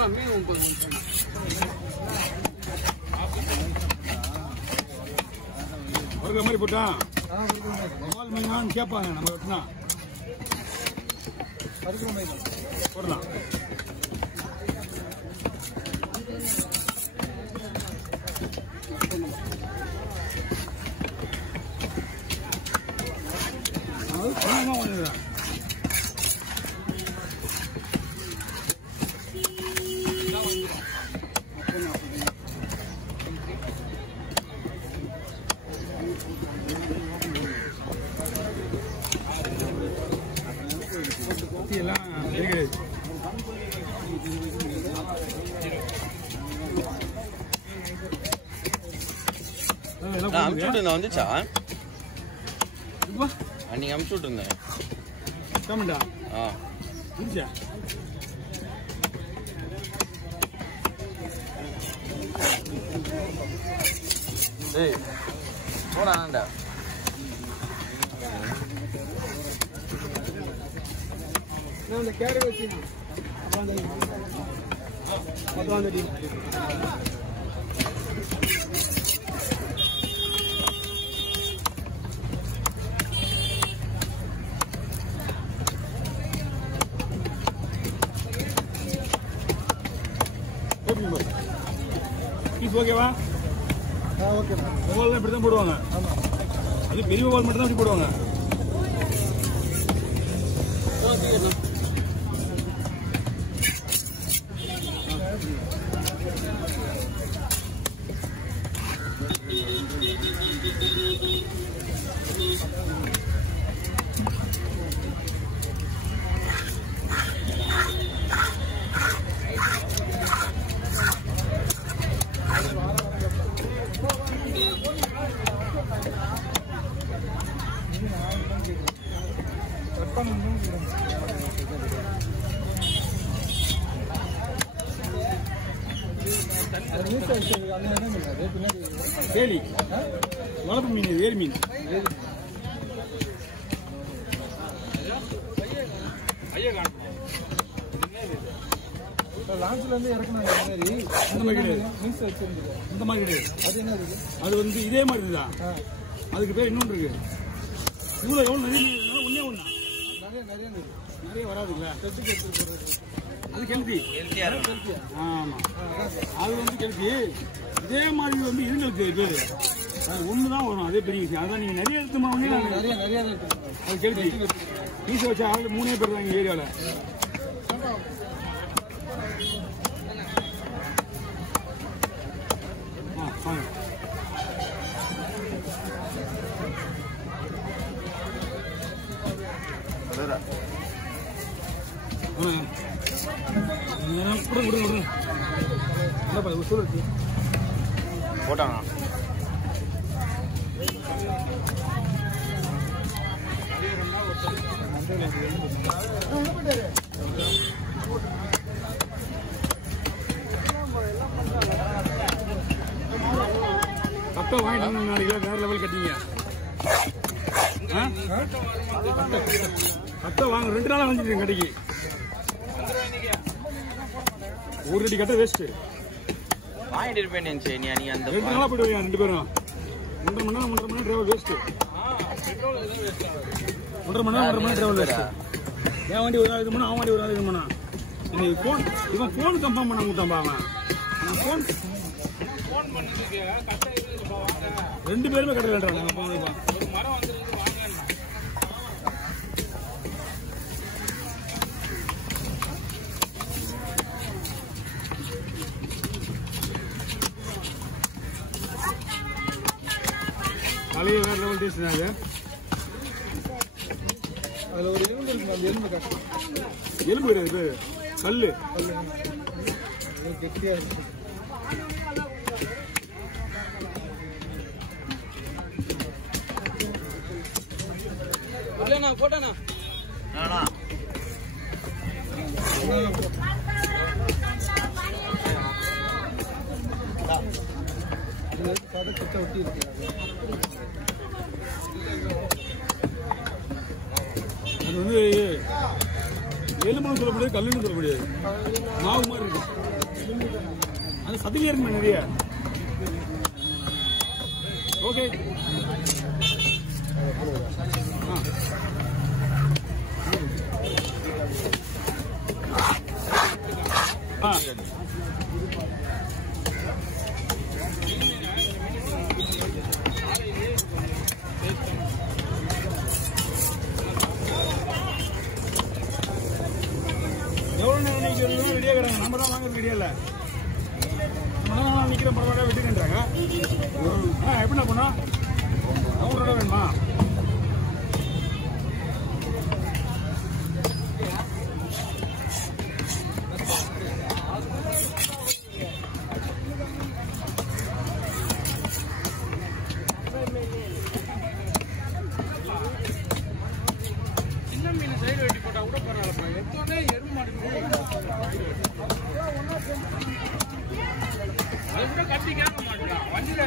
ஒரு மாதிரி போட்டா மீன் கேட்பாங்க நம்ம வெட்டினா போடலாம். வந்துச்சா அன்னைக்கு அமுச்சு விட்டுருந்தேன். போடாண்டா கேரட் வச்சு ஓகேவா? ஓகே. மொபைல் இப்படி தான் போடுவாங்க. அது பெரிய மொபைல் மட்டும் தான் இப்படி போடுவாங்க. வேலி வளர்ப்பு மீன், வேறு மீன். லான்ச்ல இருந்து இறக்குனாங்க. அந்த மாதிரி கிடையாது, இந்த மாதிரி கிடையாது. அது என்ன? அது வந்து இதே மாதிரி தான். அதுக்கு பேர் இன்னொன்று இருக்கு. இவ்வளோ எவ்வளோ நிறைய ஒன்னே ஒண்ணா நிறைய வராதுங்களா? அது கெளுத்தி. ஆமா, அது வந்து கெளுத்தி. இதே மாதிரி வந்து இதுங்களுக்கு பேரு ஒண்ணுதான் வரும். அதே பெரிய விஷயம். அதான் நீங்க நிறைய எடுத்துமா ஒண்ணு நிறைய அது கெளுத்தி. பீஸ் வச்ச ஆள் 3 பேர் தான் எங்க ஏரியாவில். போட்டாங்க. கட்டை வாங்கிட்டு நாளைக்கு வேற லெவல் கட்டிங்க. கட்டை வாங்க 2 நாளா வாங்கிட்டு கடைக்கு. ஒரு அடி கட்ட வேஸ்ட் வாங்கிட்டு இருப்பேன். நீ அந்த 2 நாளா போயிட்டு வரீங்க 2 பேரும். 1.5 மணி நேரம் டிரைவர் வேஸ்ட். 1.5 மணி நேரம் டிரைவர் வேஸ்ட். என் வண்டி ஒரு 2 மணி, அவன் வண்டி ஒரு 2 மணி. இவன் போன் கன்ஃபார்ம் பண்ண விட்டான். அவன் போன் 2 பேருமே கட்டல. தலையே வேற லெவல் டேஸ்ட் தான். அதுல ஒரு எலும்பு இருக்கு. அந்த எலும்பு கஷ்டம். எலும்பு கிடையாது, கல்லு கெட்டியா இருக்கு. போட்டேண்ணா ஒட்டி இருக்கு. அது வந்து எலும்புன்னு சொல்ல முடியாது, கல்லுன்னு சொல்ல முடியாது. மாவு மாதிரி இருக்கும். அது சத்துலயே இருக்குமே நிறைய. ஓகே. எவ்வளவு நேரம் ரெடியா இருக்கிறாங்க? நம்ம தான் வாங்க ரெடியா இல்ல. நிக்கிற பரவாயில்ல வெட்டுக்கின்றாங்க. எப்படின்னா போனா அவங்களோட வேணுமா? சின்ன மீன் சைடு வெட்டி போட்டா கூட பரவாயில்ல. எப்போதே எறும்பு மாடு அது கூட கட்டி கேட்க மாட்டான். வண்டியில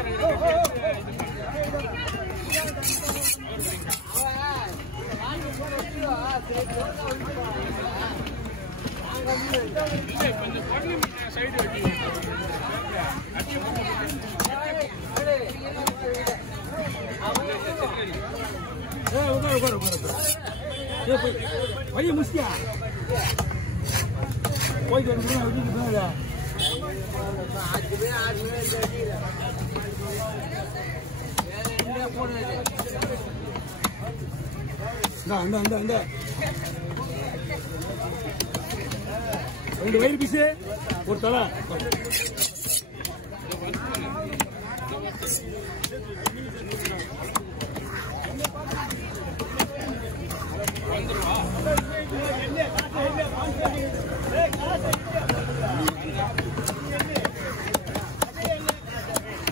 சைடு வெட்டி பைய முஸ்தியா போயிட்டு வந்து ரெண்டு வயிறு பீஸு ஒரு தலை.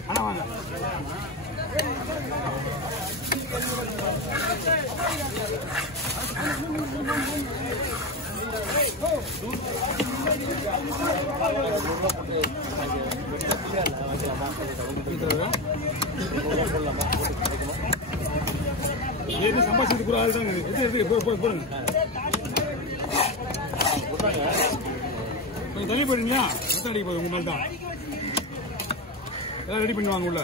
அண்ணா வாங்க. சம்பாஷித்து கூட ஆள் தாங்க. போடுங்க கொஞ்சம் தள்ளி போடுறீங்களா? அடிக்க போகுது உங்க மேல் தான். எல்லாம் ரெடி பண்ணுவாங்க உள்ள.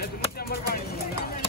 ₹150